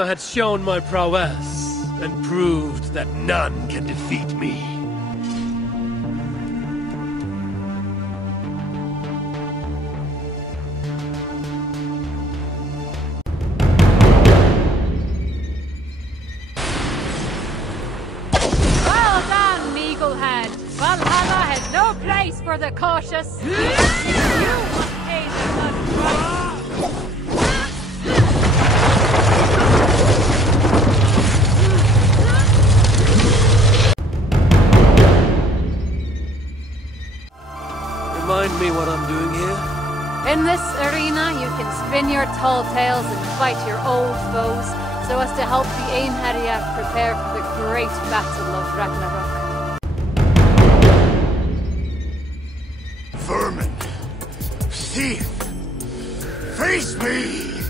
I had shown my prowess and proved that none can defeat me. Well done, Eaglehead. Valhalla has no place for the cautious. You must pay the blood price. Remind me what I'm doing here? In this arena, you can spin your tall tales and fight your old foes, so as to help the Einherjar prepare for the great battle of Ragnarök. Vermin! Thief! Face me!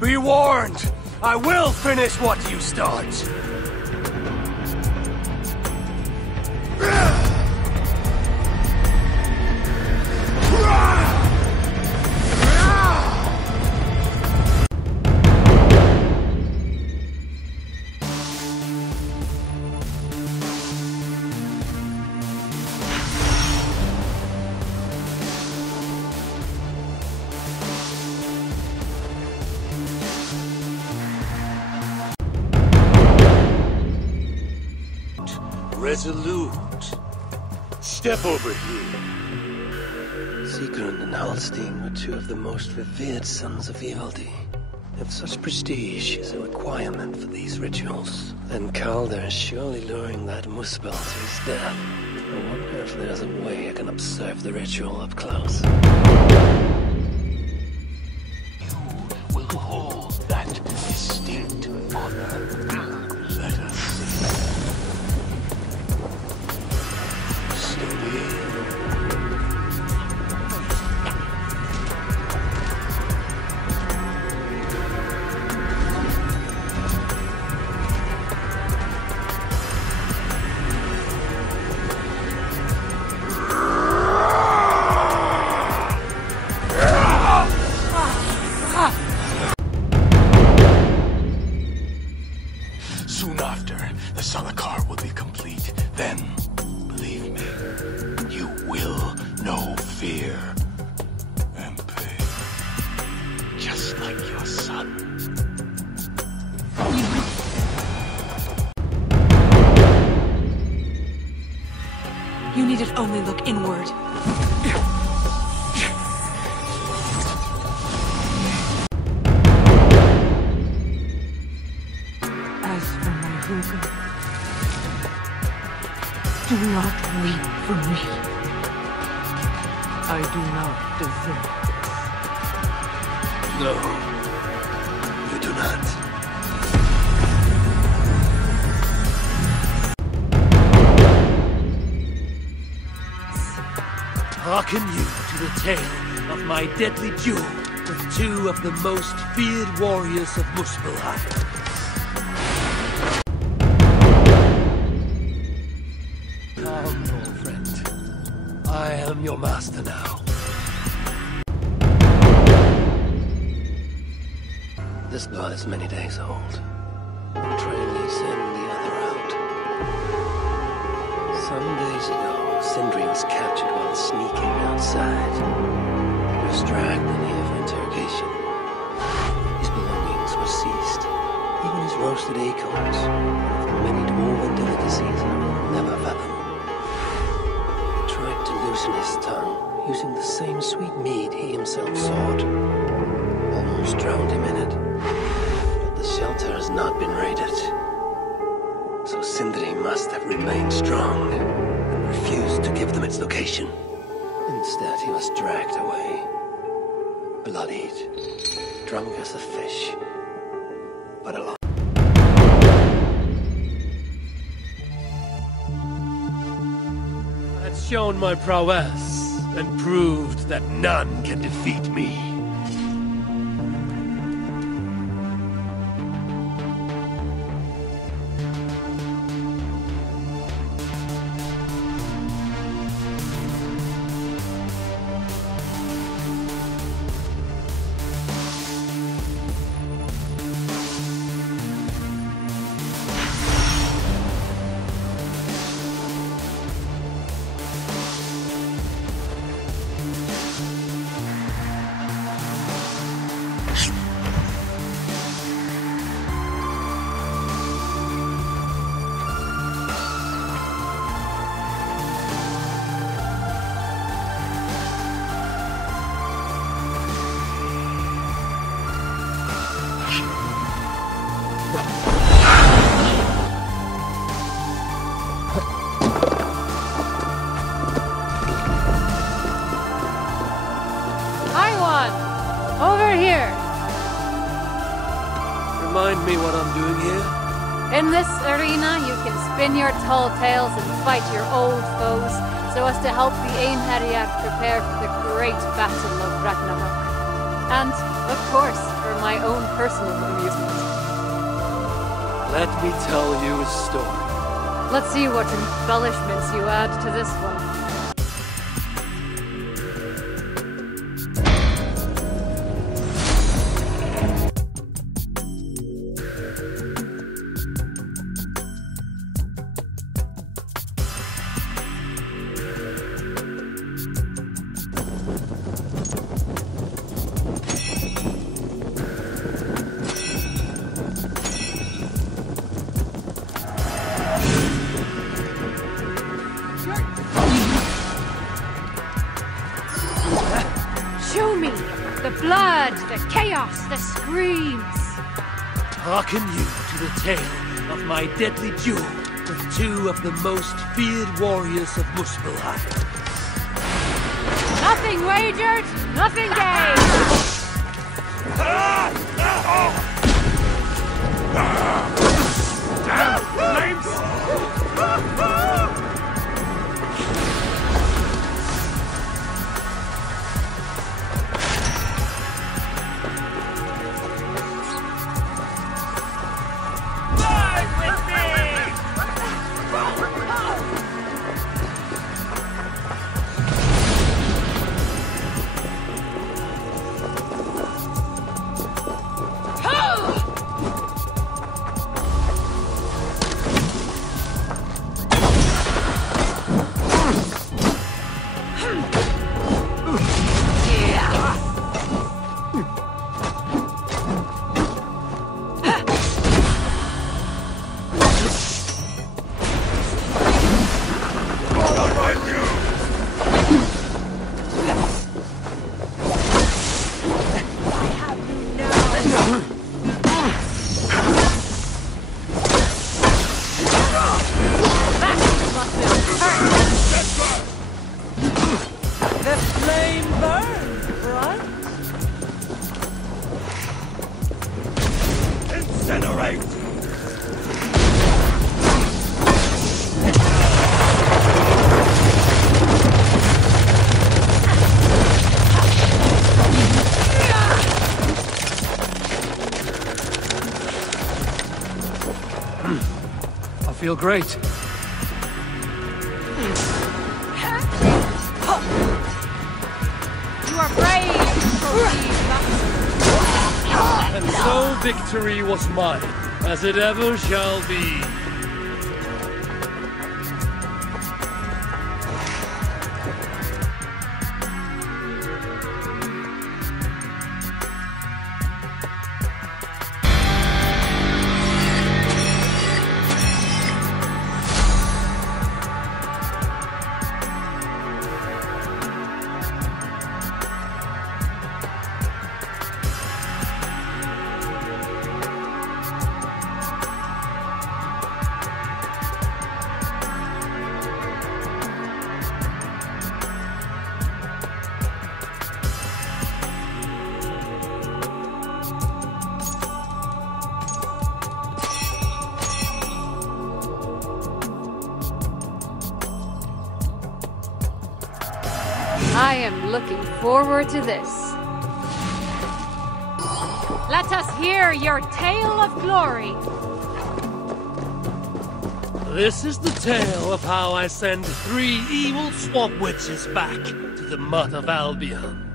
Be warned! I will finish what you start! Resolute. Step over here. Sigurd and Halstein were two of the most revered sons of Eivor. If such prestige is a requirement for these rituals, then Calder is surely luring that Muspel to his death. I wonder if there's a way I can observe the ritual up close. You will hold that distinct honor. Let us see. Soon after, the Salakar will be complete. Then, believe me, you will know fear and pain. Just like your son. You needed only look inward. As for my Hugin, do not weep for me. I do not deserve this. No, you do not. Hearken you to the tale of my deadly duel with two of the most feared warriors of Muspel. Calm, old friend. I am your master now. This blood is many days old. One trail leads in, the other out. Some days ago, Sindri was captured while sneaking outside. He was dragged in here for interrogation. His belongings were seized. Even his roasted acorns, one of the many dwarven delicacies I will never fathom. He tried to loosen his tongue, using the same sweet mead he himself sought. Almost drowned him in it. But the shelter has not been raided. So Sindri must have remained strong and refused to give them its location. Instead, he was dragged away. Bloodied, drunk as a fish, but alive. I had shown my prowess and proved that none can defeat me. remind me what I'm doing here? In this arena, you can spin your tall tales and fight your old foes, so as to help the Einherjar prepare for the great battle of Ragnarök. And, of course, for my own personal amusement. Let me tell you a story. Let's see what embellishments you add to this one. Show me! The blood, the chaos, the screams! Hearken you to the tale of my deadly duel with two of the most feared warriors of Muspel. Nothing wagered, nothing gained! Feel great. You are brave, and so victory was mine, as it ever shall be. I am looking forward to this. Let us hear your tale of glory. This is the tale of how I send 3 evil swamp witches back to the mud of Albion.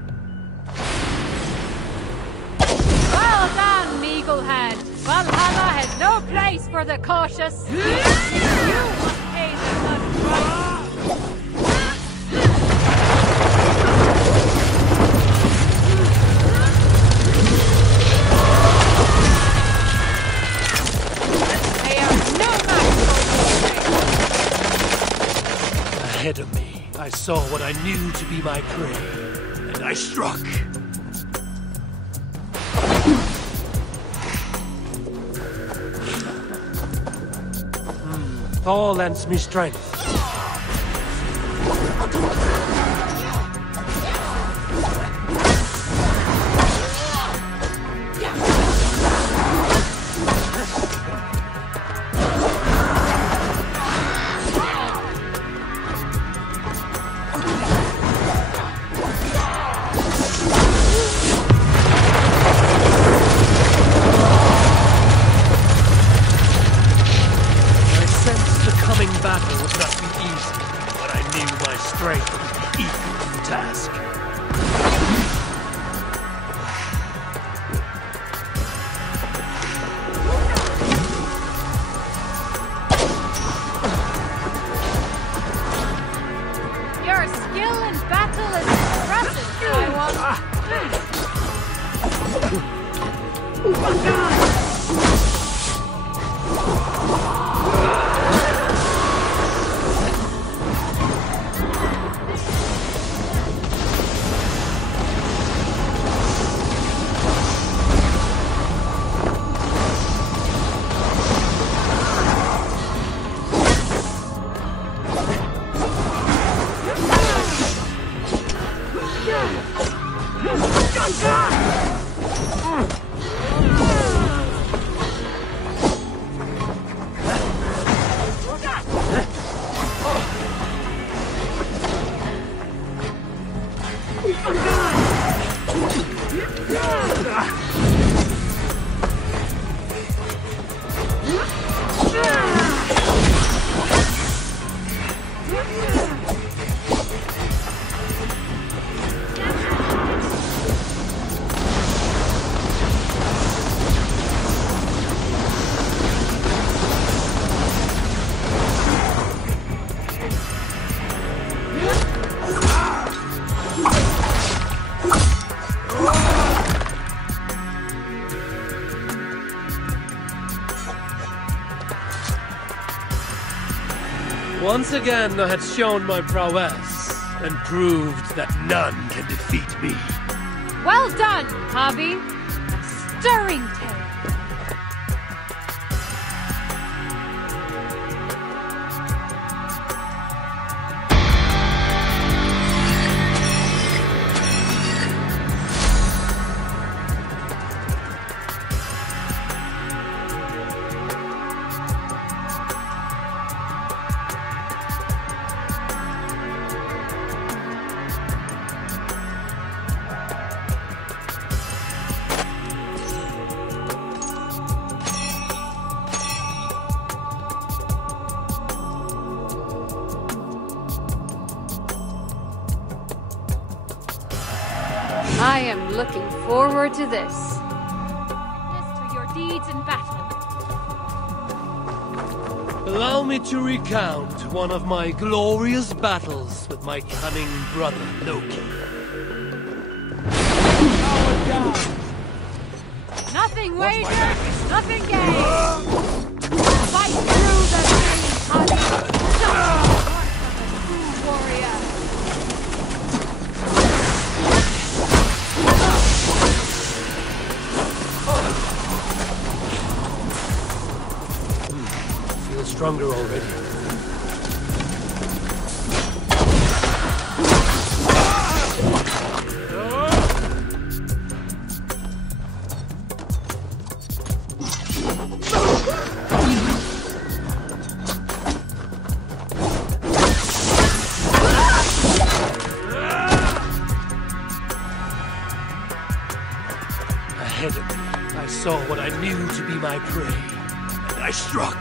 Well done, Eaglehead. Valhalla has no place for the cautious. You must pay the blood price. Ahead of me, I saw what I knew to be my prey, and I struck. Thor lends me strength. Once again, I had shown my prowess, and proved that none can defeat me. Well done, Hobby. A stirring tale. I am looking forward to this. To your deeds in battle. Allow me to recount one of my glorious battles with my cunning brother, Loki. Nothing wages, nothing gains. Fight through the pain, Hobby. True warrior. Stronger already. Ahead of me, I saw what I knew to be my prey, and I struck.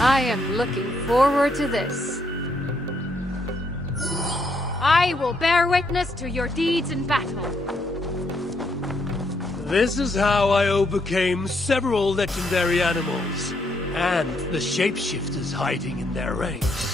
I am looking forward to this. I will bear witness to your deeds in battle. This is how I overcame several legendary animals, and the shapeshifters hiding in their ranks.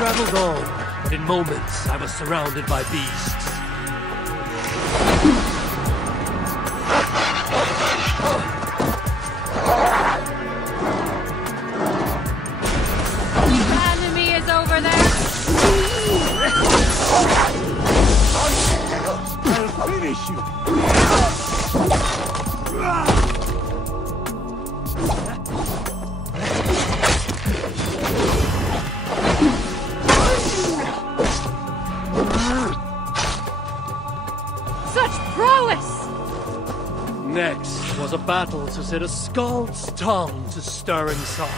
traveled on, but in moments I was surrounded by beasts. The enemy is over there! I'll finish you! Such prowess! Next was a battle to set a skald's tongue to stirring song.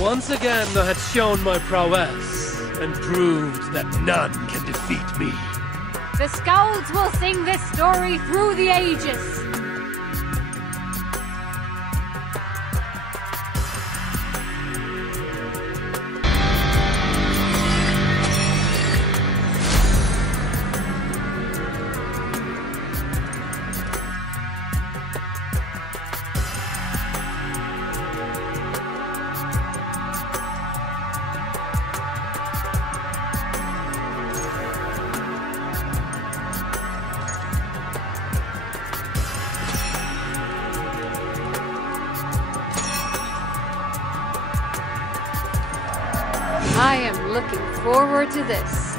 Once again I had shown my prowess, and proved that none can defeat me. The Skalds will sing this story through the ages! I am looking forward to this.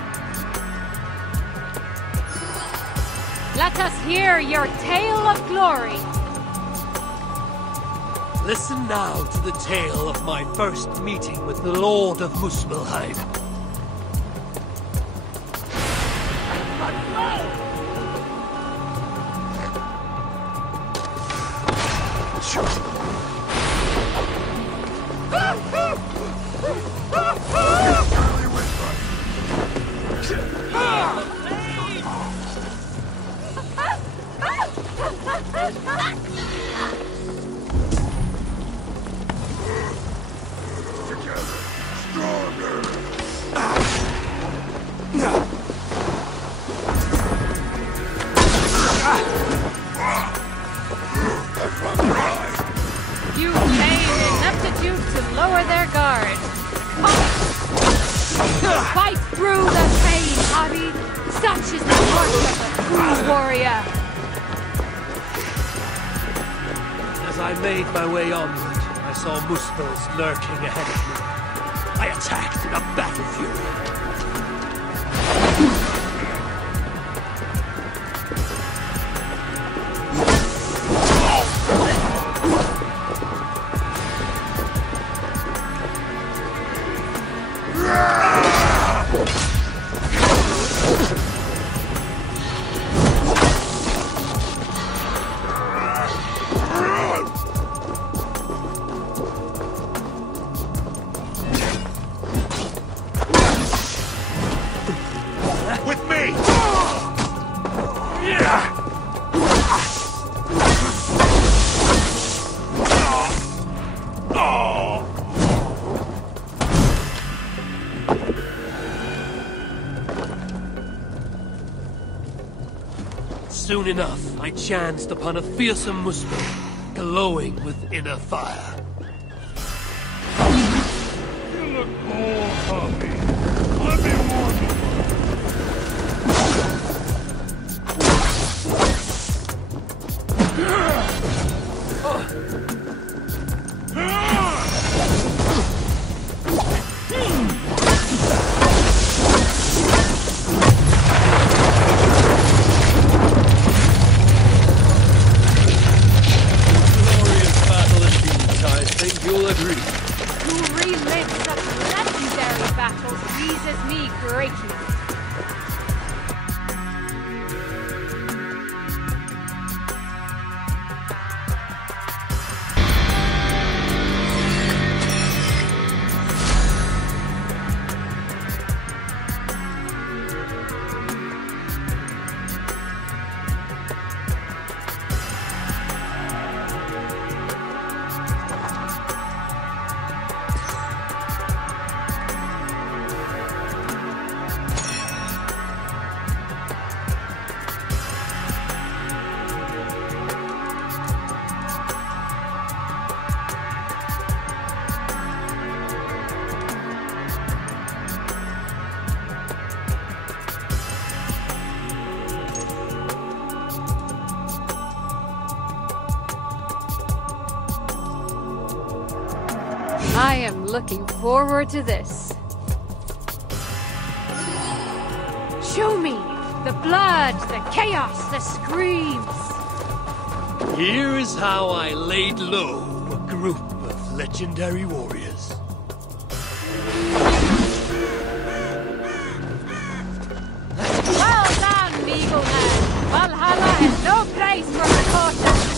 Let us hear your tale of glory. Listen now to the tale of my first meeting with the Lord of Muspelheim. You've made ineptitude to lower their guard. Fight through the pain, Hobby. Such is the work of a true warrior. As I made my way onward, I saw Muspels lurking ahead of me. I attacked in a battle fury. Soon enough, I chanced upon a fearsome Muspel, glowing with inner fire. You look more happy. Let me warn you. You'll agree. To relive such legendary battles pleases me greatly. am looking forward to this. Show me the blood, the chaos, the screams. Here is how I laid low a group of legendary warriors. Well done, Eaglehead. Valhalla has no place for precaution.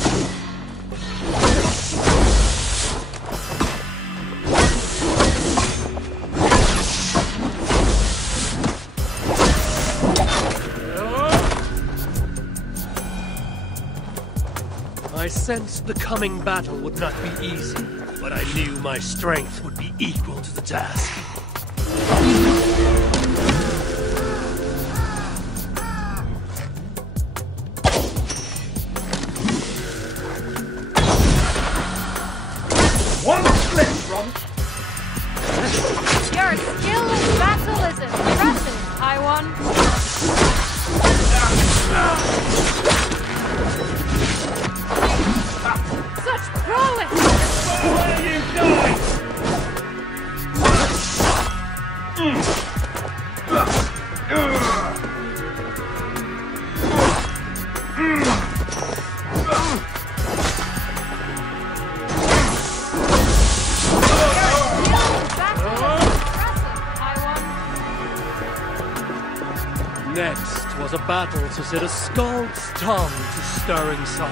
I sensed the coming battle would not be easy, but I knew my strength would be equal to the task. One split from Your skill in battle is impressive, Taiwan. Such prowess! What are you doing? Next was a battle to set a scald's tongue to stirring song.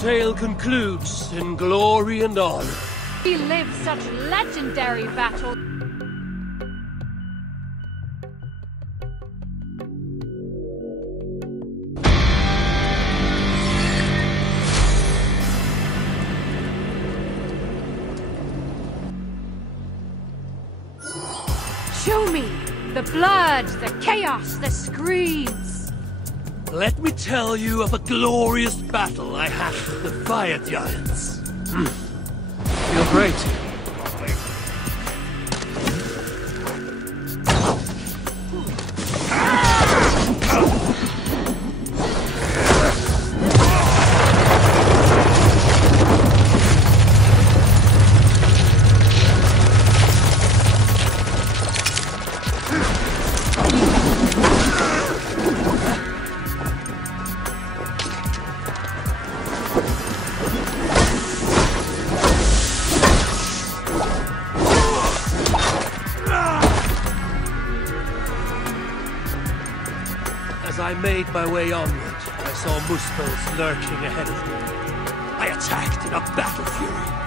Tale concludes in glory and honor. We live such legendary battles. Show me the blood, the chaos, the screams. Let me tell you of a glorious battle I had with the fire giants. Feel great. I made my way onward. I saw Muspels lurking ahead of me. I attacked in a battle fury.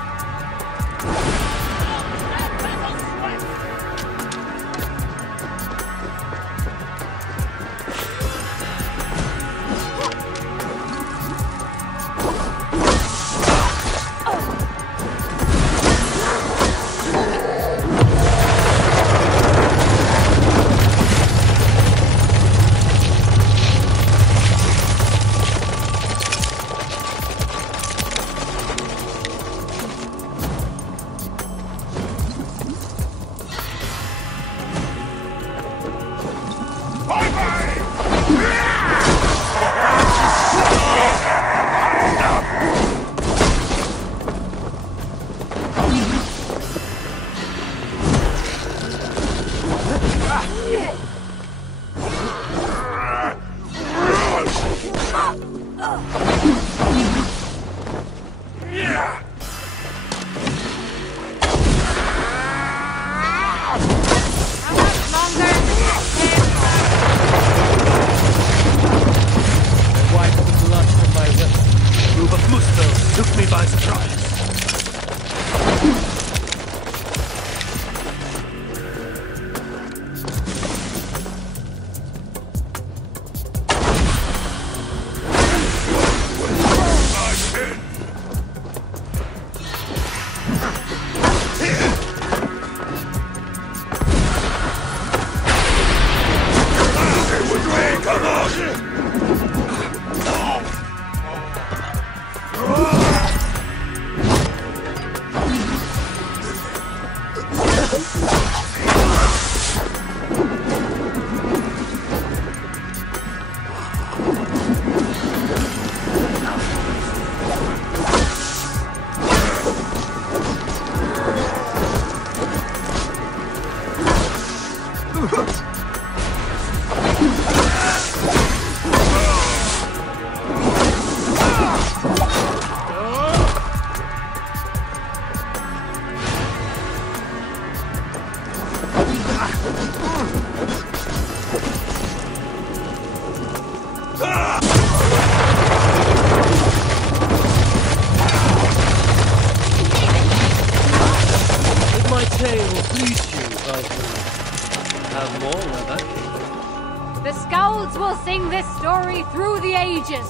Through the ages.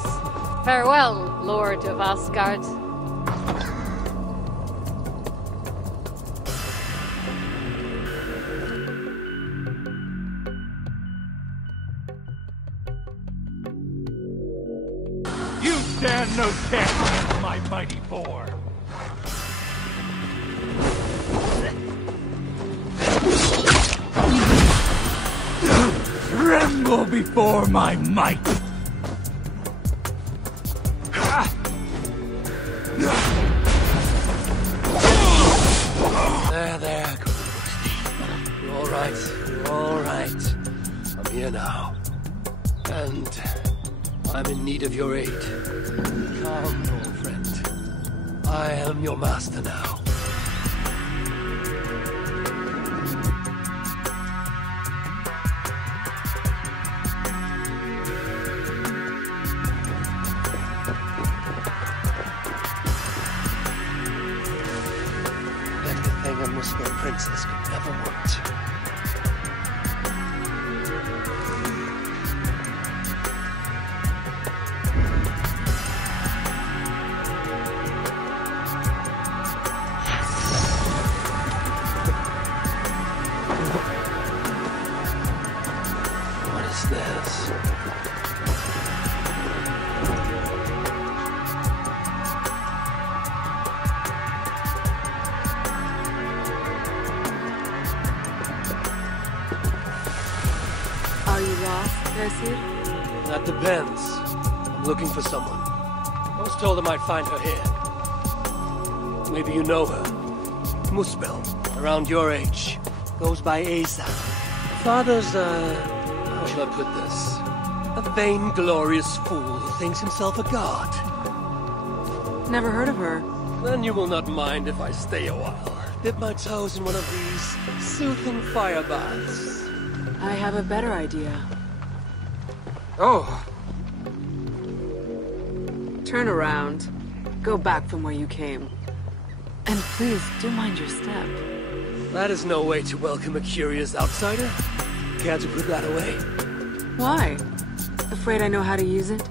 Farewell, Lord of Asgard. You stand no chance against my mighty boar. Tremble before my might. There, good Rusty. You're all right, you're all right. I'm here now. And I'm in need of your aid. Come, old friend. I am your master now. Muspel princess could never want. What is this? That depends. I'm looking for someone. I was told I might find her here. Maybe you know her. Muspel, around your age. Goes by Asa. Father's, how shall I put this? A vainglorious fool who thinks himself a god. Never heard of her. Then you will not mind if I stay a while. Dip my toes in one of these soothing fire baths. I have a better idea. Oh. Turn around. Go back from where you came. And please, do mind your step. That is no way to welcome a curious outsider. Care to put that away? Why? Afraid I know how to use it?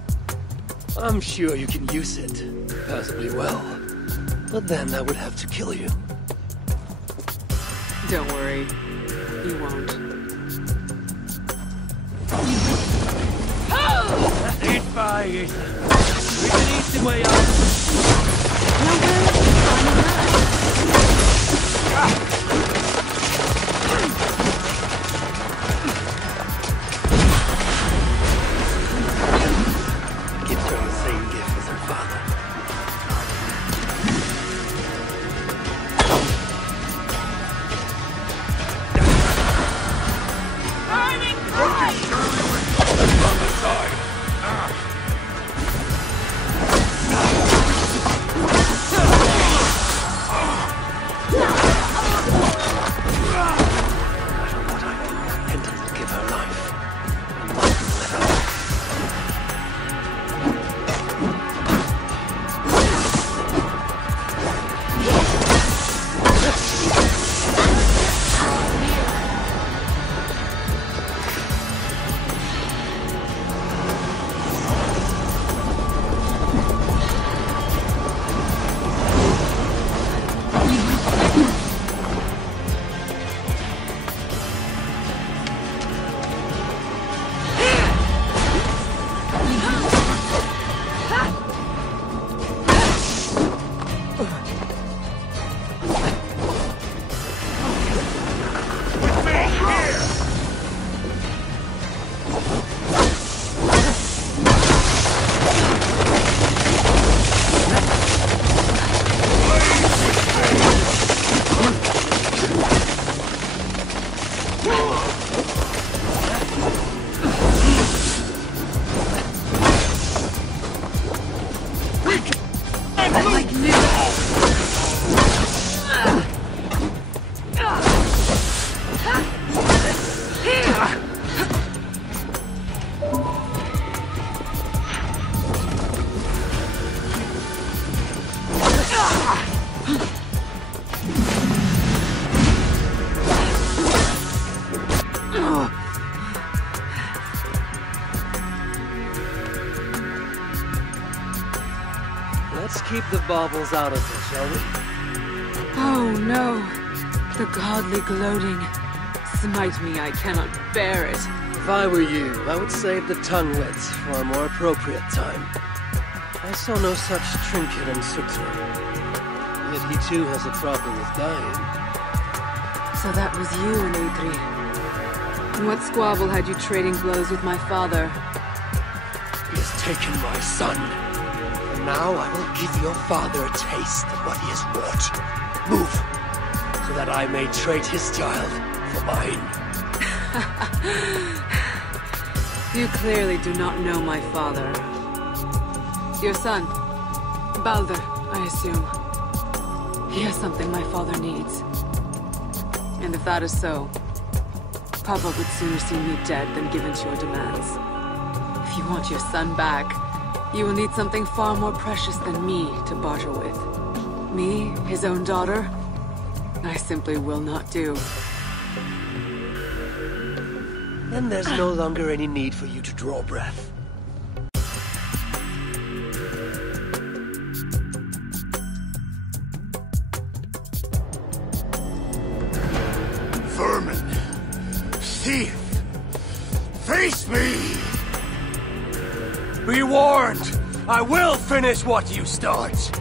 I'm sure you can use it. Passably well. But then I would have to kill you. Don't worry. You won't. Eat by Ethan. We can easy way out. No way. Gives her the same gift as her father. On the side. the baubles out of it, shall we? Oh no. The godly gloating. Smite me, I cannot bear it. If I were you, I would save the tonguelets for a more appropriate time. I saw no such trinket on Sigurd. Yet he too has a problem with dying. So that was you, Eivor. And what squabble had you trading blows with my father? He has taken my son. And now I will give your father a taste of what he has wrought. Move, so that I may trade his child for mine. You clearly do not know my father. Your son, Balder, I assume. He has something my father needs. And if that is so, Papa would sooner see me dead than give in to your demands. If you want your son back, you will need something far more precious than me to barter with. Me, his own daughter, I simply will not do. Then there's no longer any need for you to draw breath. Vermin! Thief! Face me! Be warned! I will finish what you start!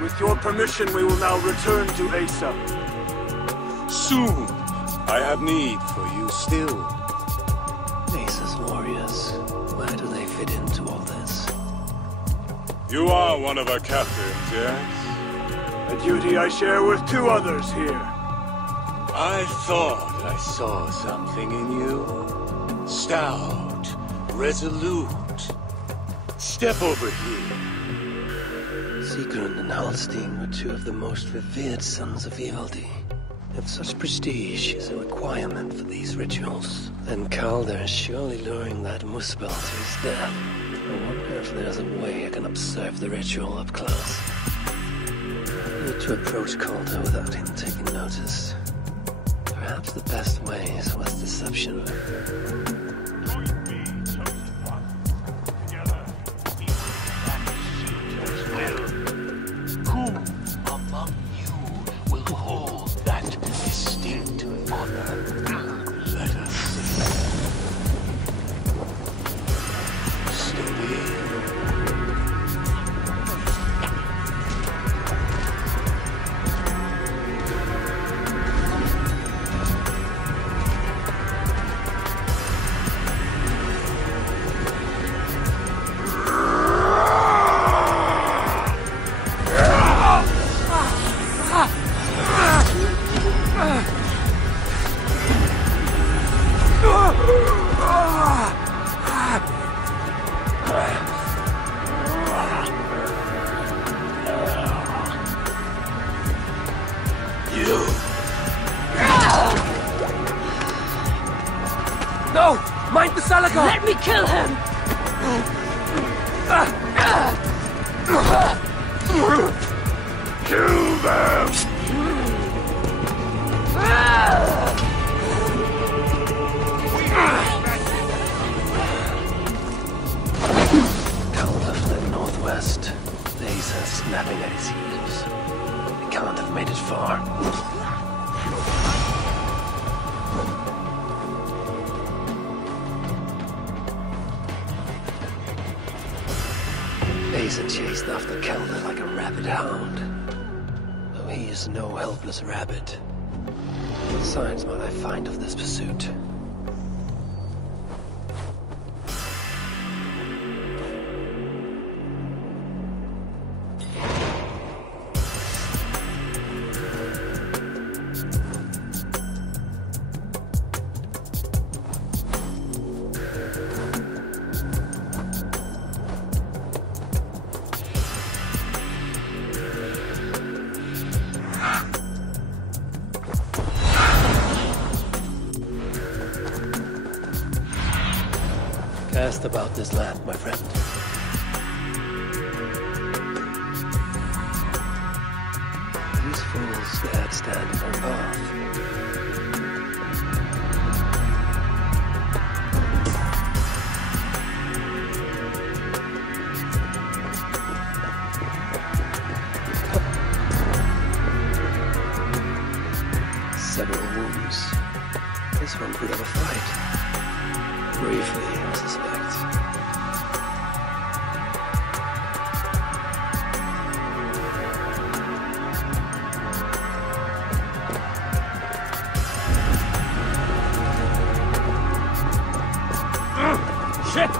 With your permission, we will now return to Asa. Soon. I have need for you still. Asa's warriors. Where do they fit into all this? You are one of our captains, yes? A duty I share with two others here. I thought I saw something in you. Stout, resolute. Step over here. Sigurd and Halstein were two of the most revered sons of Eivor. If such prestige is a requirement for these rituals, then Calder is surely luring that Muspel to his death. I wonder if there's a way I can observe the ritual up close. I need to approach Calder without him taking notice. Perhaps the best way is with deception. Let me kill him! Kill them! Calder fled northwest. These are snapping at his heels. He can't have made it far. Asa chased after Calder like a rabid hound. Though he is no helpless rabbit. What signs might I find of this pursuit? Cast about this land, my friend. These fools dared stand in our path. Several wounds. This one could have a fight. Briefly, I suspect. Shit!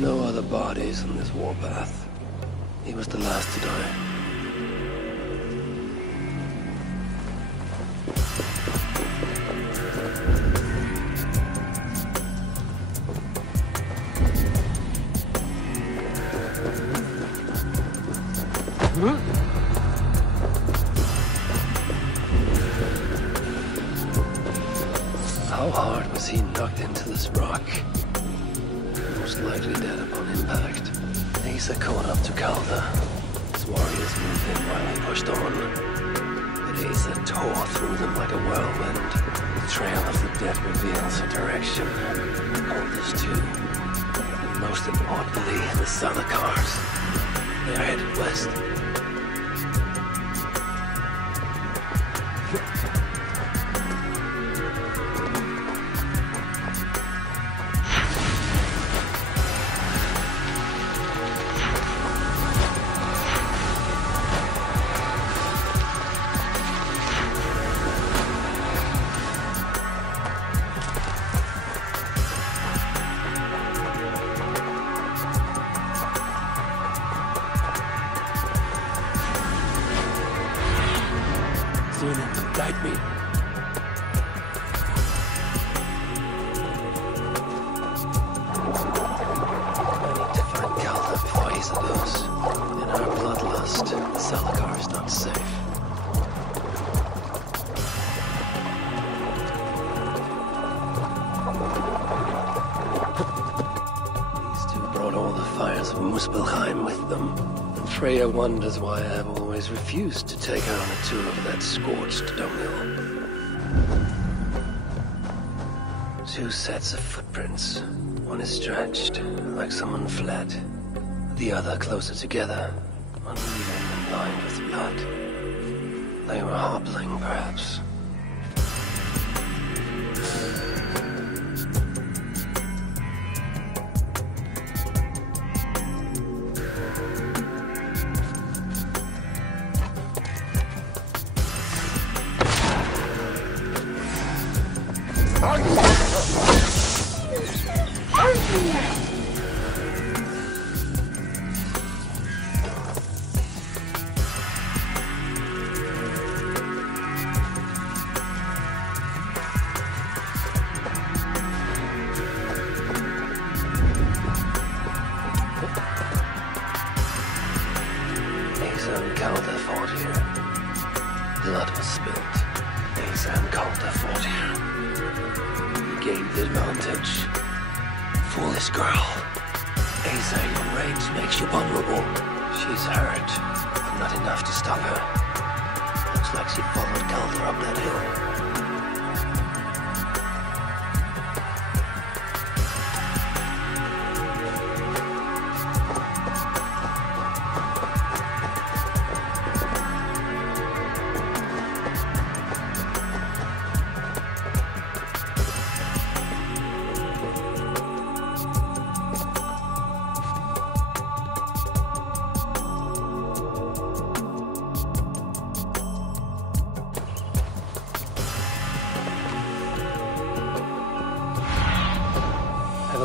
No other bodies on this warpath. He was the last to die. How hard was he knocked into this rock? Most likely dead upon impact. Asa caught up to Calder. His warriors moved in while he pushed on. But Asa tore through them like a whirlwind. The trail of the dead reveals her direction. Calder's too. And most importantly, the Salakars. They are headed west. guide me. I need to find Galda before Asa goes. In our bloodlust, the Salakar is not safe. These two brought all the fires of Muspelheim with them. And Freya wonders why I have always refused to take her on a tour of that scorched dunghill. 2 sets of footprints. One is stretched, like someone fled. The other closer together, uneven and lined with blood. They were hobbling, perhaps.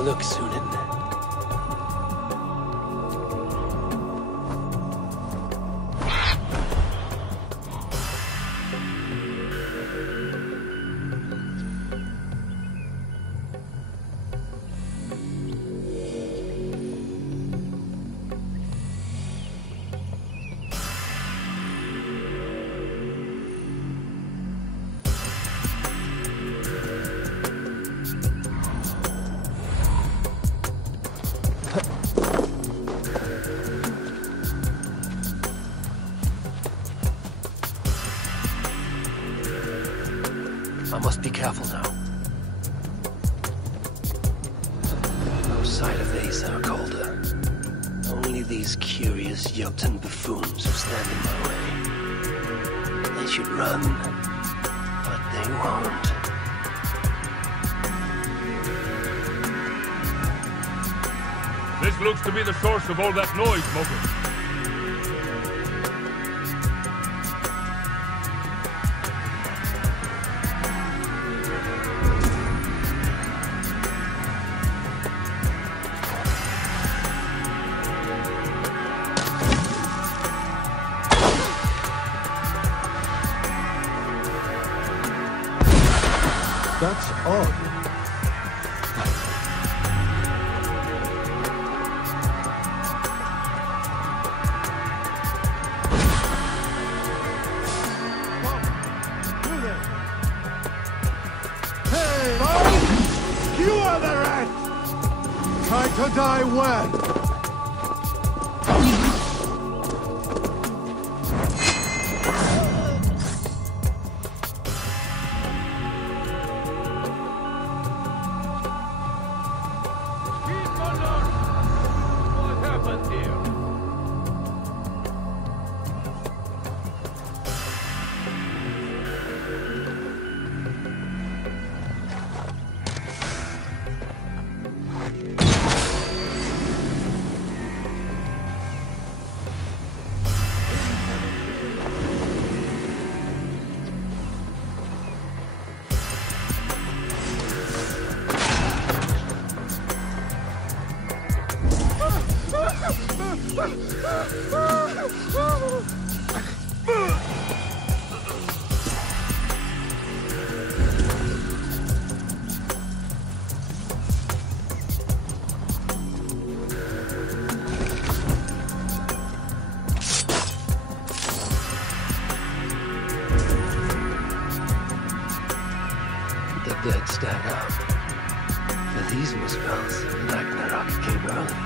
Look, Sunan. I must be careful now. No sight of Asa or Calder. Only these curious Jotun buffoons who stand in my way. They should run, but they won't. This looks to be the source of all that noise, Mogul. That's odd. Hey, oh! You are the rat! Try to die well. dead stack up. For these Muspels, Ragnarök came early.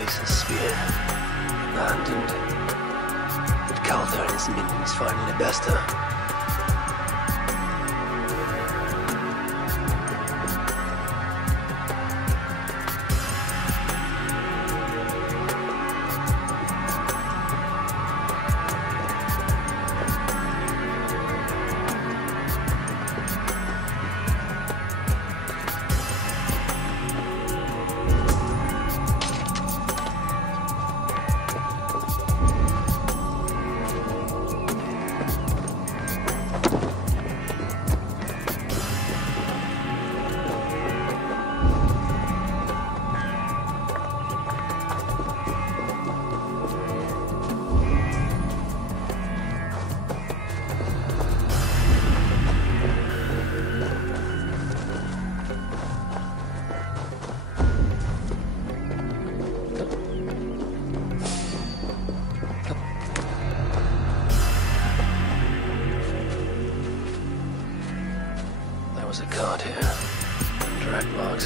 Ace's spear, abandoned. But Calder and his minions finally best her.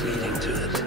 Leading to it.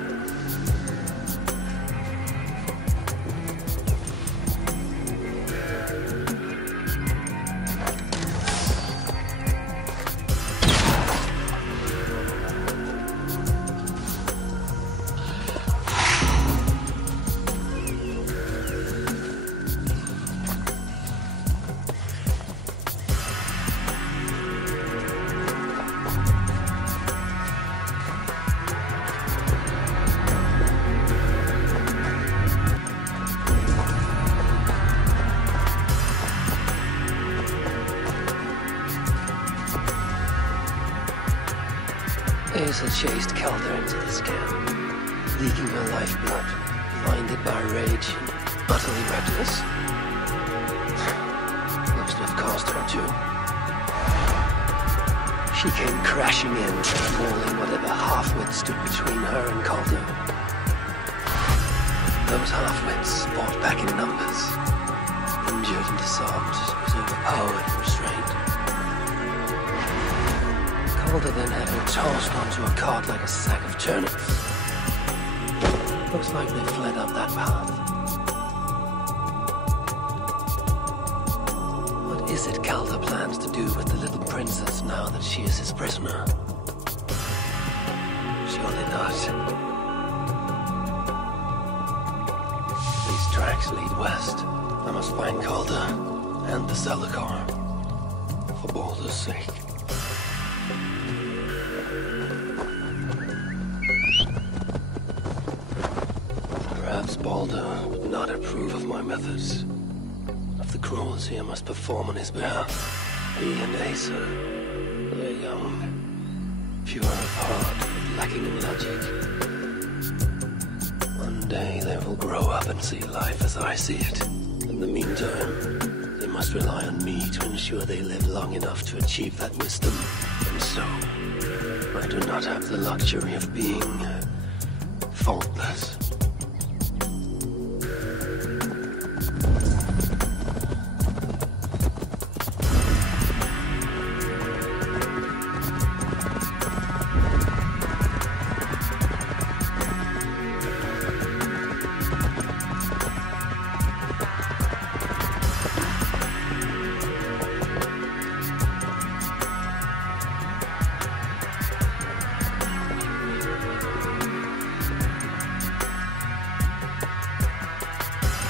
Asa chased Calder into this camp, leaking her lifeblood, blinded by rage, utterly reckless. Looks to have cost her too. She came crashing in, mauling whatever half-wits stood between her and Calder. Those half-wits fought back in numbers. Injured and disarmed, she was overpowered and restrained. Calder then had her tossed onto a cart like a sack of turnips. Looks like they fled up that path. What is it Calder plans to do with the little princess now that she is his prisoner? Surely not. These tracks lead west. I must find Calder and the Salakar. For Baldur's sake. Perhaps Baldur would not approve of my methods, of the cruelty I must perform on his behalf. He and Asa, they're young, pure of heart, but lacking in logic. One day they will grow up and see life as I see it. In the meantime, they must rely on me to ensure they live long enough to achieve that wisdom. And so, I do not have the luxury of being faultless.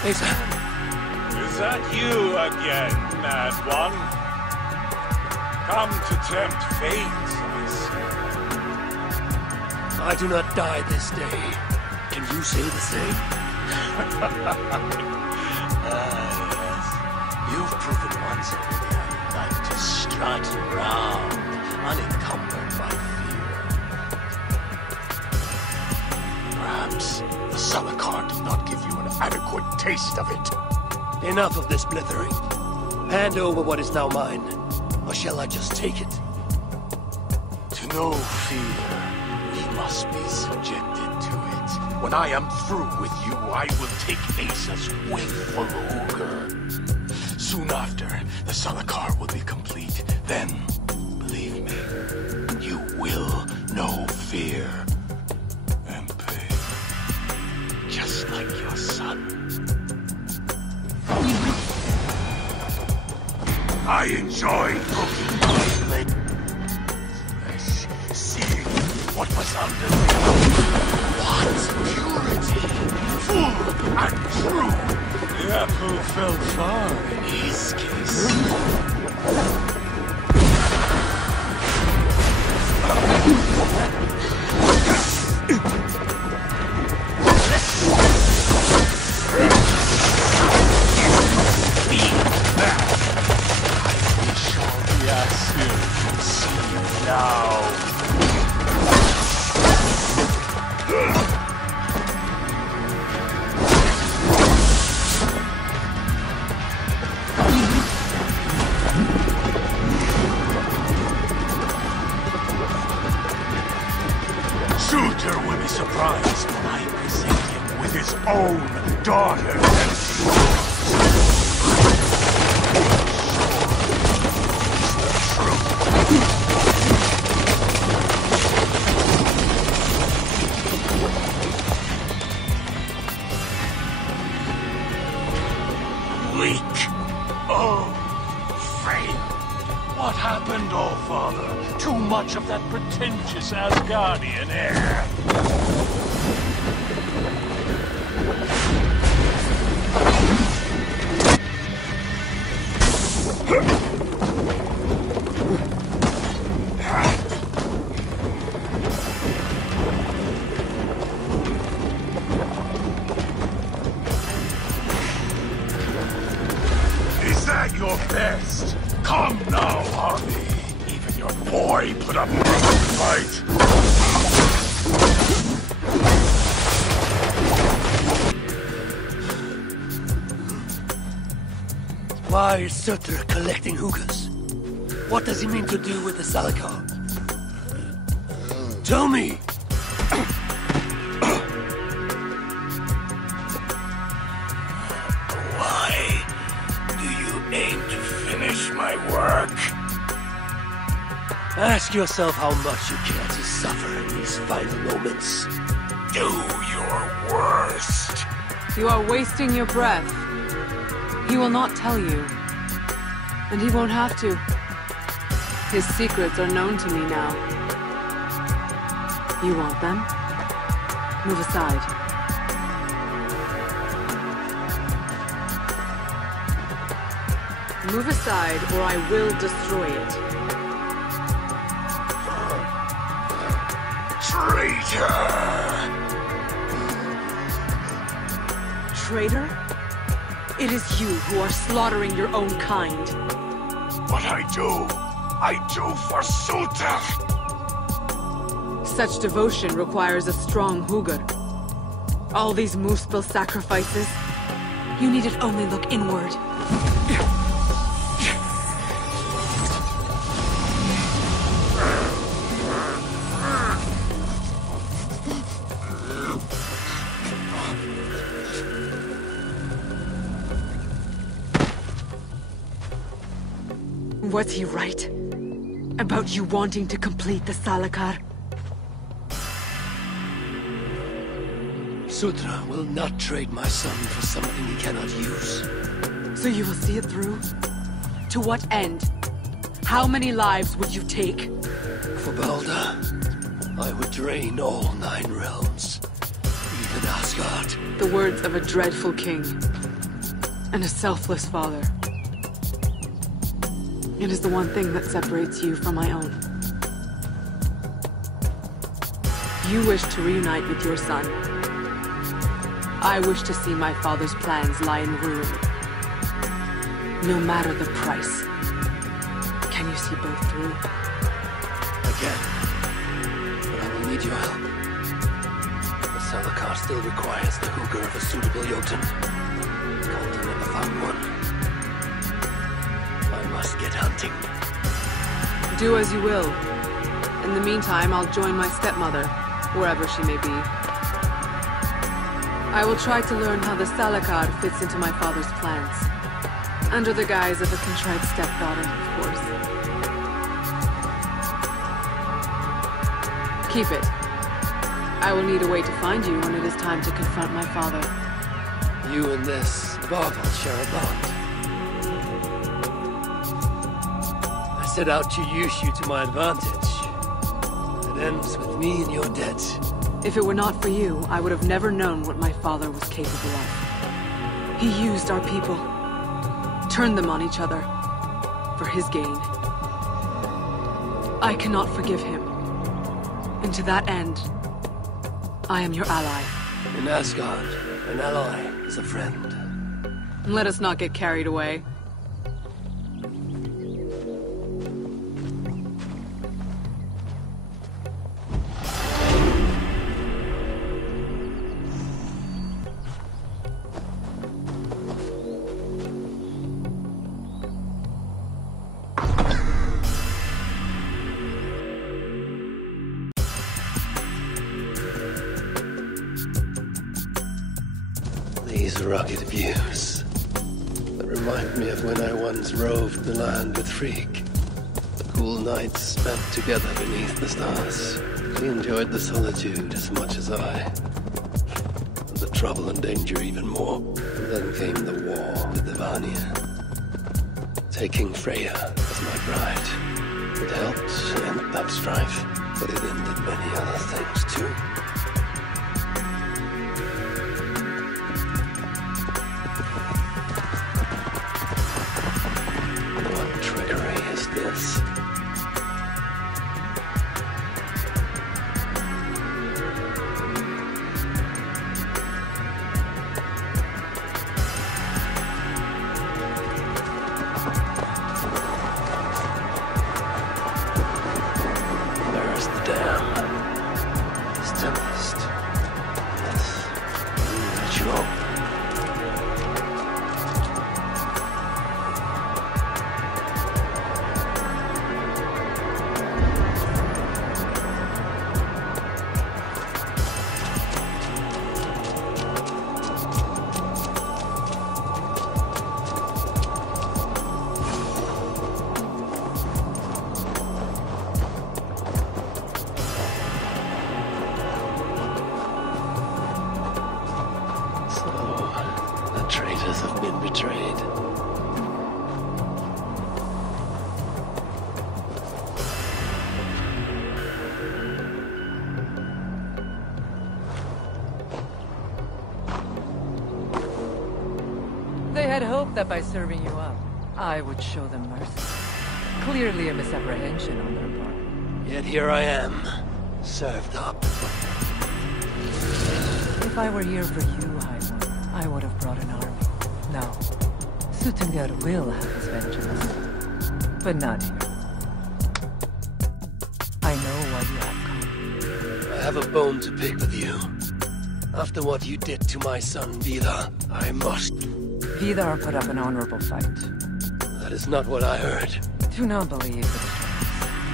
Is that you again, mad one? Come to tempt fate, I see. I do not die this day. Can you say the same? Yes. You've proven once already how you like to strut around, unencumbered by fear. Perhaps the Salakar did not give you an adequate taste of it. Enough of this blithering. Hand over what is now mine, or shall I just take it? To no fear. We must be subjected to it. When I am through with you, I will take Asa's wakeful ogre. Soon after, the Salakar will be complete. Then, believe me, you will know fear and pain. Just like your son. I enjoy cooking my leg. Seeing what was under me. What purity! Full and true! The apple fell far In his case. Shooter will be surprised when I present him with his own daughter and weak. Oh, fail. What happened, oh father? Too much of that pretentious Asgardian air. Is that your best? Come now, Harvey. Even your boy put up a fight. Why is Sutra collecting hookahs? What does he mean to do with the Salakar? Tell me! Why do you aim to finish my work? Ask yourself how much you care to suffer in these final moments. Do your worst. You are wasting your breath. He will not tell you. And he won't have to. His secrets are known to me now. You want them? Move aside. Move aside, or I will destroy it. Traitor! Traitor? It is you who are slaughtering your own kind. What I do for Sutra! Such devotion requires a strong Hugr. All these Muspel sacrifices, you needed only look inward. Was he right? About you wanting to complete the Salakar? Sutra will not trade my son for something he cannot use. So you will see it through? To what end? How many lives would you take? For Balder, I would drain all 9 realms. Even Asgard. The words of a dreadful king. And a selfless father. It is the one thing that separates you from my own. You wish to reunite with your son. I wish to see my father's plans lie in ruin. No matter the price. Can you see both through? Again. But I will need your help. The Salakar still requires the Hugr of a suitable Jotun. The Cult never found one. I must get hunting. Do as you will. In the meantime, I'll join my stepmother, wherever she may be. I will try to learn how the Salakar fits into my father's plans. Under the guise of a contrite stepdaughter, of course. Keep it. I will need a way to find you when it is time to confront my father. You and this Varvel share a bond. I set out to use you to my advantage. It ends with me in your debt. If it were not for you, I would have never known what my father was capable of. He used our people, turned them on each other, for his gain. I cannot forgive him. And to that end, I am your ally. In Asgard, an ally is a friend. Let us not get carried away. These rugged views that remind me of when I once roved the land with Frigg. The cool nights spent together beneath the stars. He enjoyed the solitude as much as I. And the trouble and danger even more. And then came the war with the Vanir. Taking Freya as my bride. It helped end that strife, but it ended many other things too. That by serving you up, I would show them mercy. Clearly a misapprehension on their part. Yet here I am, served up. If I were here for you, Eivor, I would have brought an army. No, Suttungr will have his vengeance, but not here. I know why you have come. I have a bone to pick with you. After what you did to my son, Vidar, I must... Vidar put up an honorable fight. That is not what I heard. Do not believe the stories.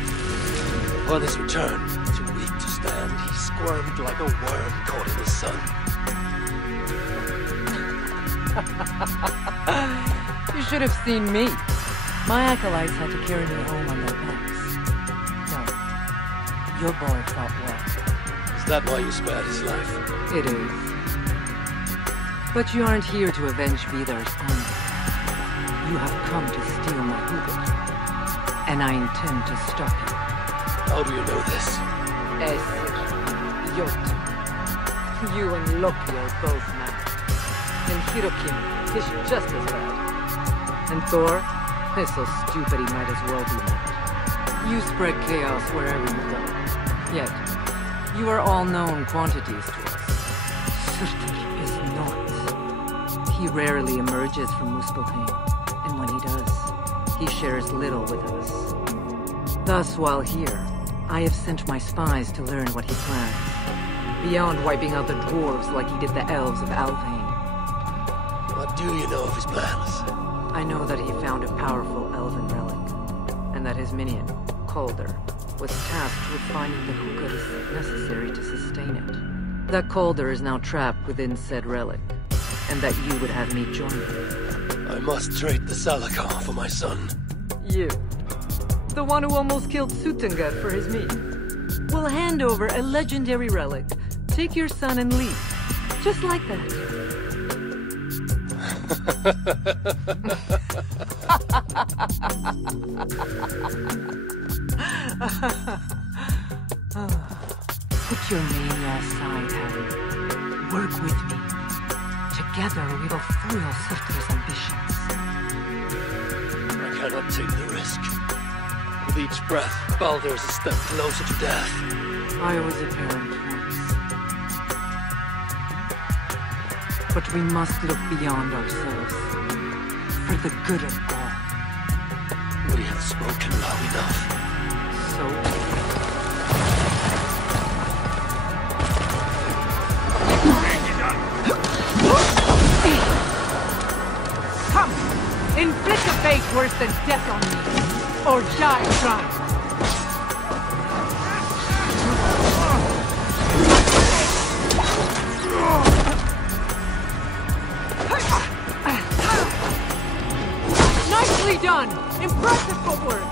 Upon his return, too weak to stand, he squirmed like a worm caught in the sun. You should have seen me. My acolytes had to carry me home on their backs. No, your boy fought well. Is that why you spared his life? It is. But you aren't here to avenge Vidar's honor. You have come to steal my Hubert. And I intend to stop you. How do you know this? Aesir, Jot. You and Loki are both mad. And Hirokin is just as bad. And Thor is so stupid he might as well be mad. You spread chaos wherever you go. Yet, you are all known quantities to us. Surtur is not. He rarely emerges from Muspelheim, and when he does, he shares little with us. Thus, while here, I have sent my spies to learn what he plans, beyond wiping out the dwarves like he did the elves of Alfheim. What do you know of his plans? I know that he found a powerful elven relic, and that his minion, Calder, was tasked with finding the hookahs necessary to sustain it. That Calder is now trapped within said relic, and that you would have me join you. I must trade the Salakar for my son. You. The one who almost killed Sutengar for his meat. We'll hand over a legendary relic, take your son and leave. Just like that. Put your mania aside, Harry. Work with me. Together we will foil Surtur's ambitions. I cannot take the risk. With each breath, Baldur is a step closer to death. I was a parent once. But we must look beyond ourselves. For the good of all. We have spoken long enough. So? Come! Inflict a fate worse than death on me. Or die trying. Nicely done! Impressive footwork!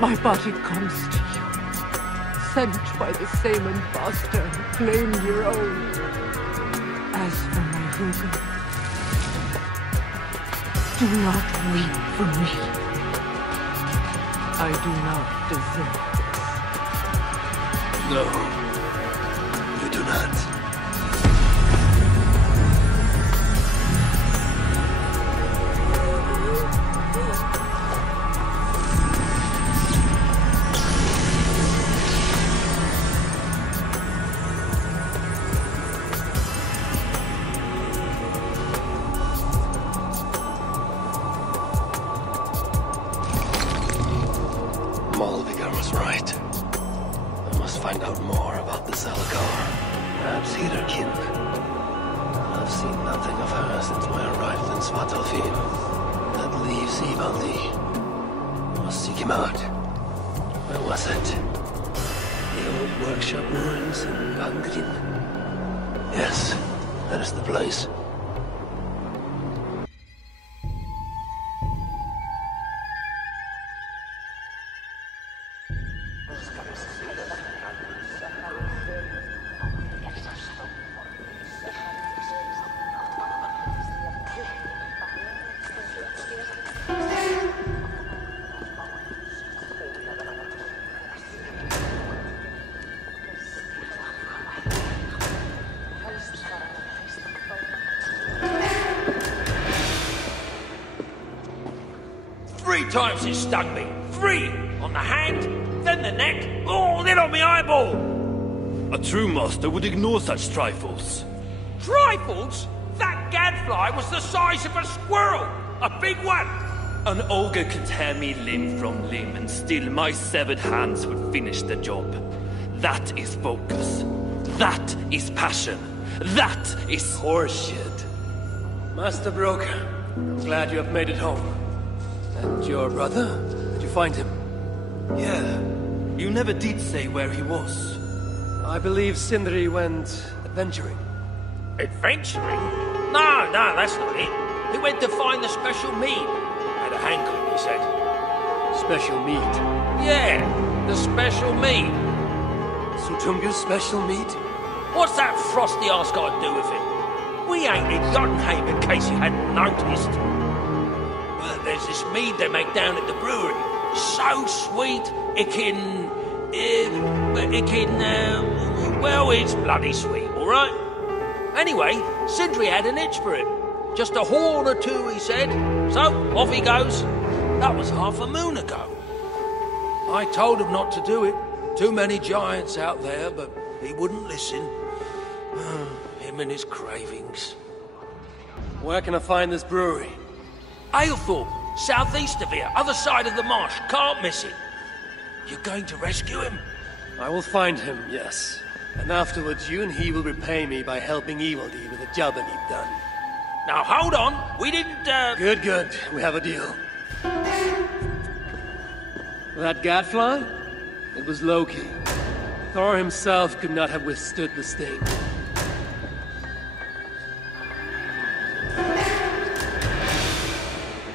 My body comes to you, sent by the same imposter who claimed your own. As for my Hugo, do not weep for me. I do not deserve this. No, you do not. Yes, that is the place. Times he stung me. 3 on the hand, then the neck, oh, then on my eyeball. A true master would ignore such trifles. Trifles? That gadfly was the size of a squirrel. A big one. An ogre could tear me limb from limb, and still my severed hands would finish the job. That is focus. That is passion. That is horseshit. Master Broker, I'm glad you have made it home. And your brother? Did you find him? Yeah. You never did say where he was. I believe Sindri went adventuring. Adventuring? No, that's not it. He went to find the special meat. Had a hankering, he said. Special meat? Yeah, the special meat. Sutunga's special meat? What's that frosty arse got to do with it? We ain't in Jotunheim, in case you hadn't noticed. There's this mead they make down at the brewery. So sweet, well, it's bloody sweet, all right? Anyway, Sindri had an itch for it. Just a horn or two, he said. So, off he goes. That was half a moon ago. I told him not to do it. Too many giants out there, but he wouldn't listen. Him and his cravings. Where can I find this brewery? Eivor, southeast of here, other side of the marsh. Can't miss it. You're going to rescue him? I will find him, yes. And afterwards, you and he will repay me by helping Evildy with the job that he'd done. Now, hold on. We didn't, Good. We have a deal. That gadfly? It was Loki. Thor himself could not have withstood the sting.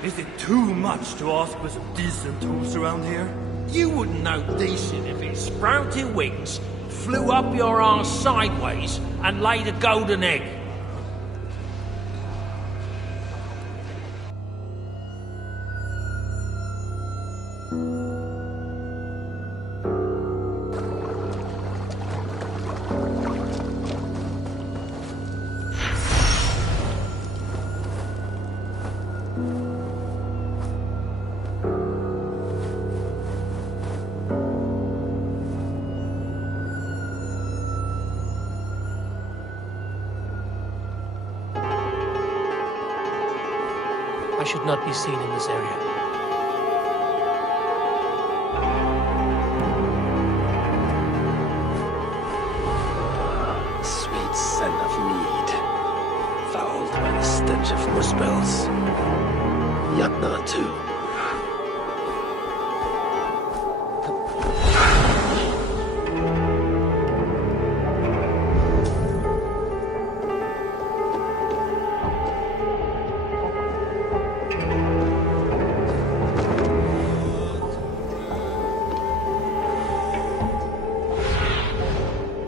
Is it too much to ask for some decent tools around here? You wouldn't know decent if it sprouted wings, flew up your arse sideways, and laid a golden egg. I should not be seen in this area. Sweet scent of mead, fouled by the stench of Muspels. Ragnar too.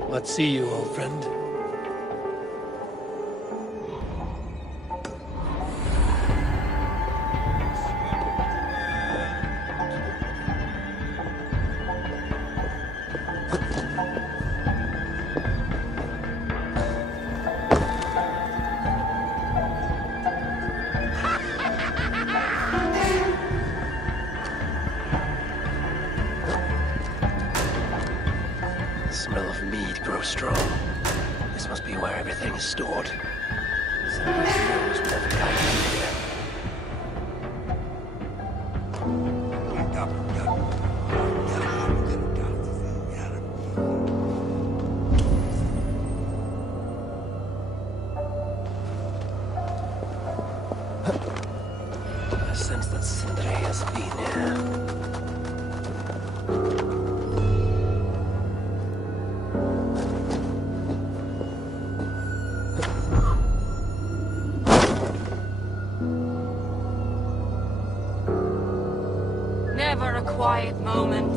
What see you, old friend? The smell of mead grows strong. This must be where everything is stored. Somebody knows whatever guy can here. I sense that Sindri has been here. Never a quiet moment.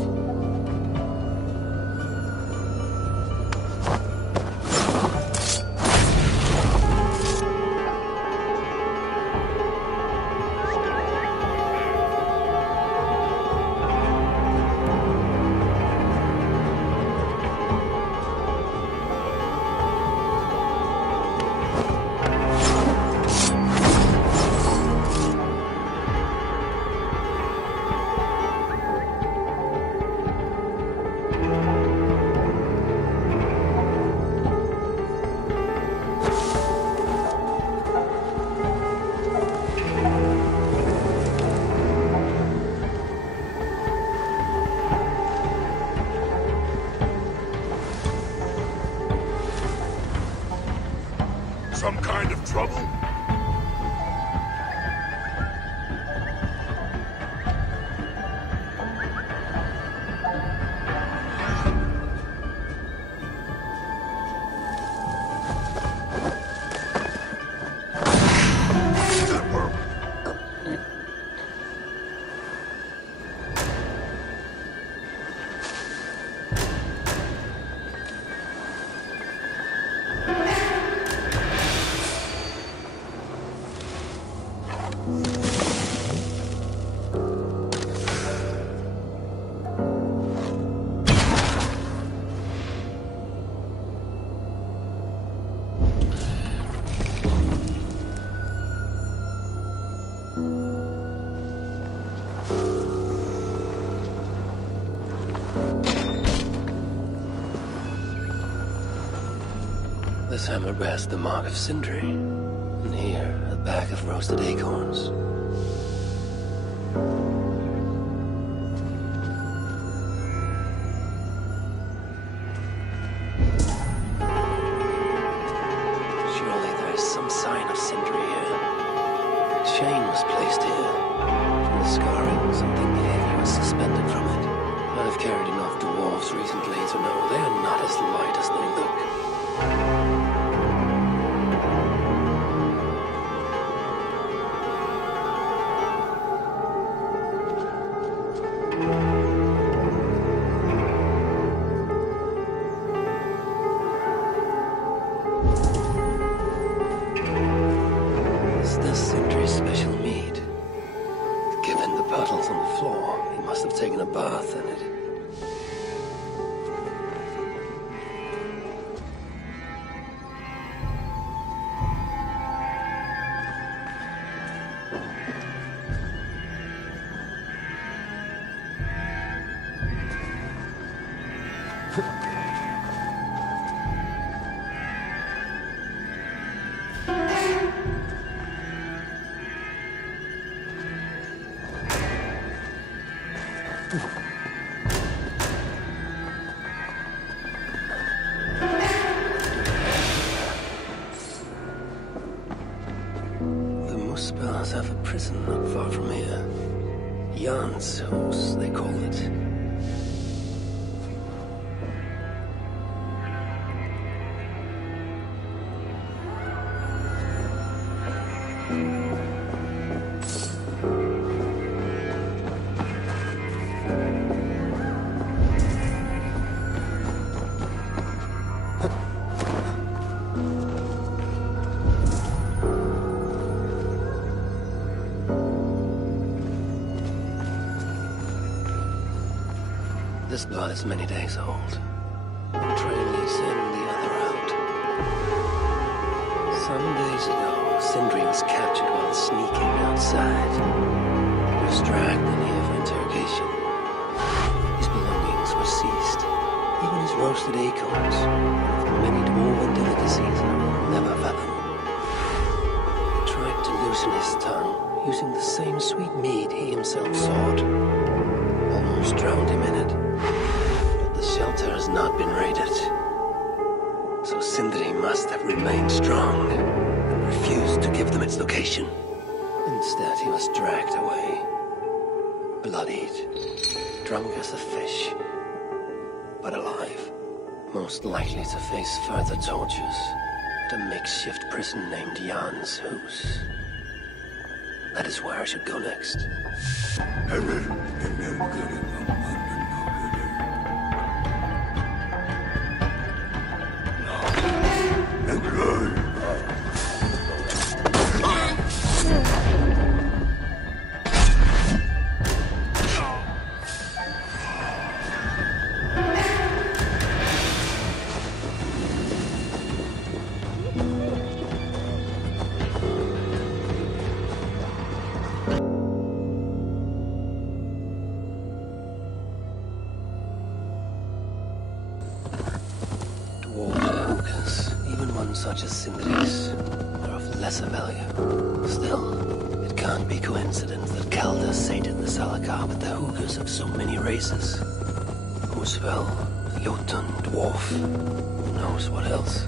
Some kind of trouble? This hammer bears the mark of Sindri. And here, a bag of roasted acorns. Surely there is some sign of Sindri here. A chain was placed here. From the scarring, something heavy was suspended from it. I've carried enough dwarves recently to know they are not as light as they look. Is this Sindri's special mead? Given the puddles on the floor, he must have taken a bath in it. The Muspels have a prison not far from here. Jan's house, they call it. This blood is many days old. One trail leads in, the other out. Some days ago, Sindri was captured while sneaking outside. He was dragged in here for interrogation. His belongings were seized. Even his roasted acorns, one of the many dwarven delicacies I will never fathom. He tried to loosen his tongue, using the same sweet mead he himself sought. Almost drowned him in it. But the shelter has not been raided. So Sindri must have remained strong and refused to give them its location. Instead, he was dragged away. Bloodied, drunk as a fish, but alive. Most likely to face further tortures at a makeshift prison named Jan's house. That is where I should go next. Such as Sindri's are of lesser value. Still, it can't be coincidence that Calder sated the Salakar with the hookers of so many races. Muspel, Jotun, Dwarf, who knows what else.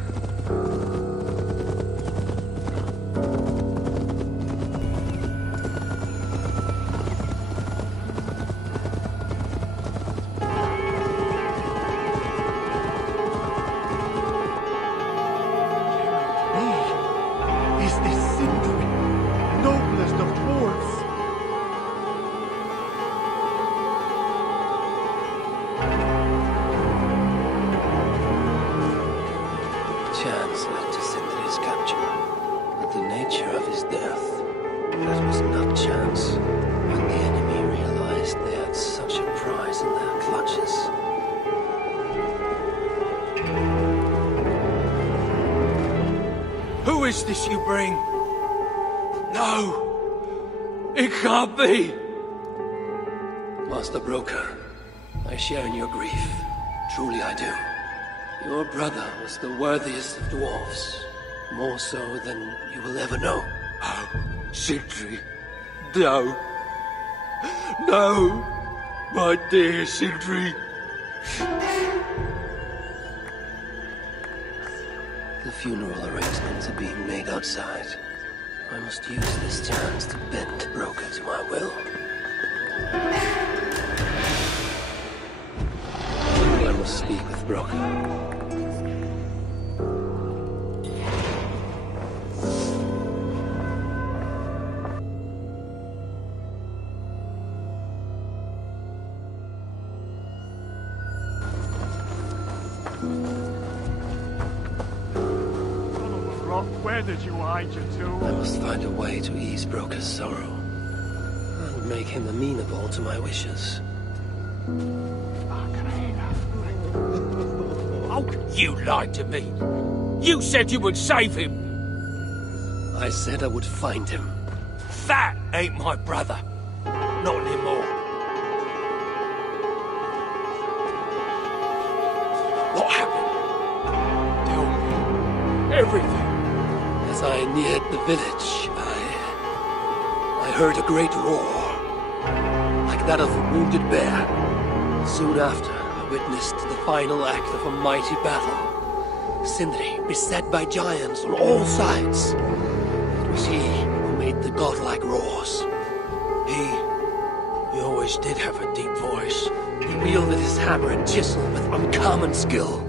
Who is this you bring? No! It can't be! Master Broker, I share in your grief. Truly I do. Your brother was the worthiest of dwarves. More so than you will ever know. Oh, Sindri. No. No! My dear Sindri. The funeral arrangements are being made outside. I must use this chance to bend Broker to my will. I must speak with Broker. Where did you hide your tools? I must find a way to ease Broker's sorrow. And make him amenable to my wishes. Oh, you lied to me. You said you would save him. I said I would find him. That ain't my brother. Not anymore. What happened? Tell me. Everything. As I neared the village, I heard a great roar, like that of a wounded bear. Soon after, I witnessed the final act of a mighty battle. Sindri, beset by giants on all sides. It was he who made the godlike roars. He always did have a deep voice. He wielded his hammer and chisel with uncommon skill.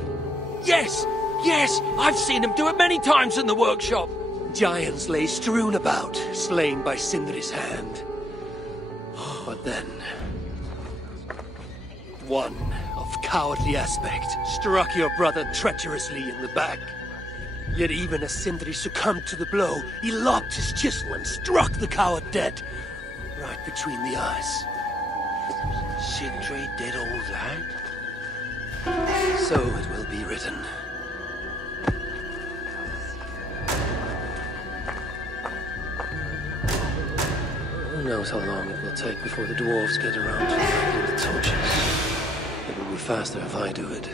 Yes! Yes! I've seen him do it many times in the workshop! Giants lay strewn about, slain by Sindri's hand. But then, one of cowardly aspect struck your brother treacherously in the back. Yet even as Sindri succumbed to the blow, he locked his chisel and struck the coward dead, right between the eyes. Sindri did all that? So it will be written. Who knows how long it will take before the dwarves get around to lighting the torches. It will be faster if I do it.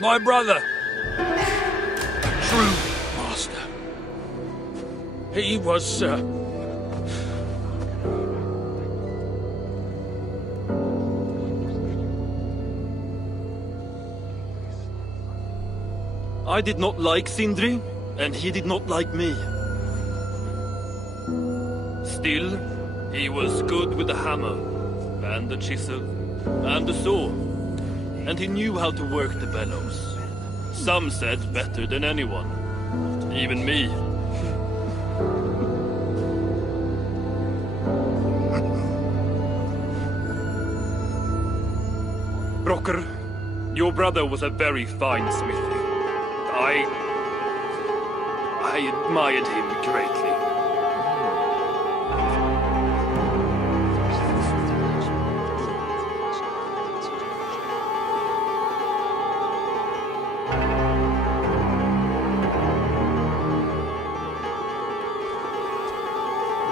My brother. A true master. He was, I did not like Sindri, and he did not like me. Still, he was good with the hammer, and the chisel, and the saw. And he knew how to work the bellows. Some said better than anyone. Even me. Broker, your brother was a very fine smith. I admired him greatly.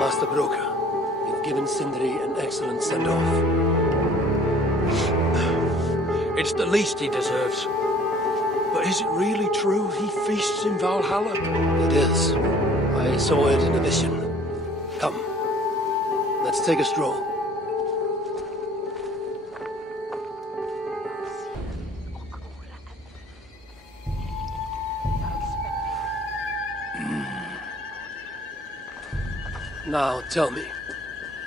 Master Broker, you've given Sindri an excellent send-off. It's the least he deserves. But is it really true he feasts in Valhalla? It is. I saw it in a vision. Come, let's take a stroll. Now, tell me,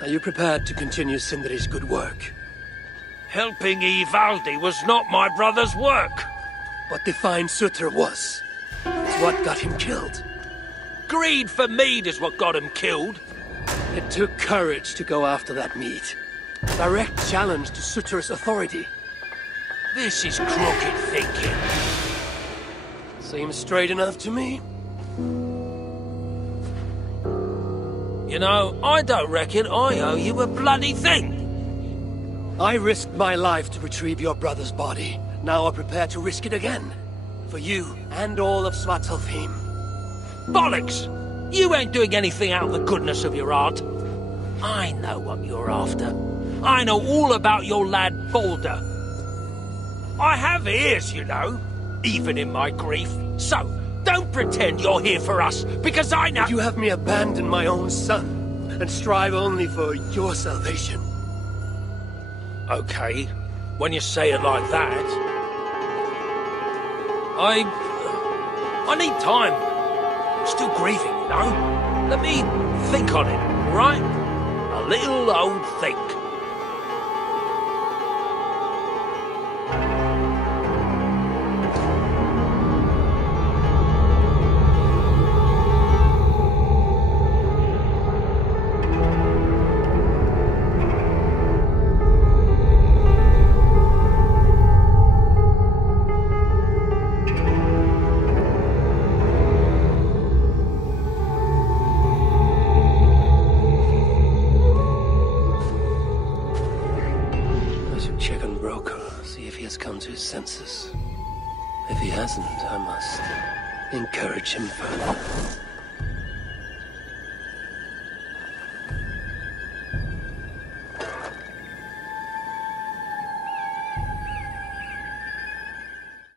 are you prepared to continue Sindri's good work? Helping Ivaldi was not my brother's work. But the fine Sutter was. It's what got him killed. Greed for mead is what got him killed. It took courage to go after that mead. Direct challenge to Sutter's authority. This is crooked thinking. Seems straight enough to me. You know, I don't reckon I owe you a bloody thing. I risked my life to retrieve your brother's body. Now I'm prepared to risk it again. For you and all of Svartalfheim. Bollocks! You ain't doing anything out of the goodness of your heart. I know what you're after. I know all about your lad Balder. I have ears, you know, even in my grief. So, don't pretend you're here for us, because I know— You have me abandon my own son, and strive only for your salvation. Okay, when you say it like that. I need time. I'm still grieving, you know? Let me think on it, all right? A little old think. Senses. If he hasn't, I must encourage him further.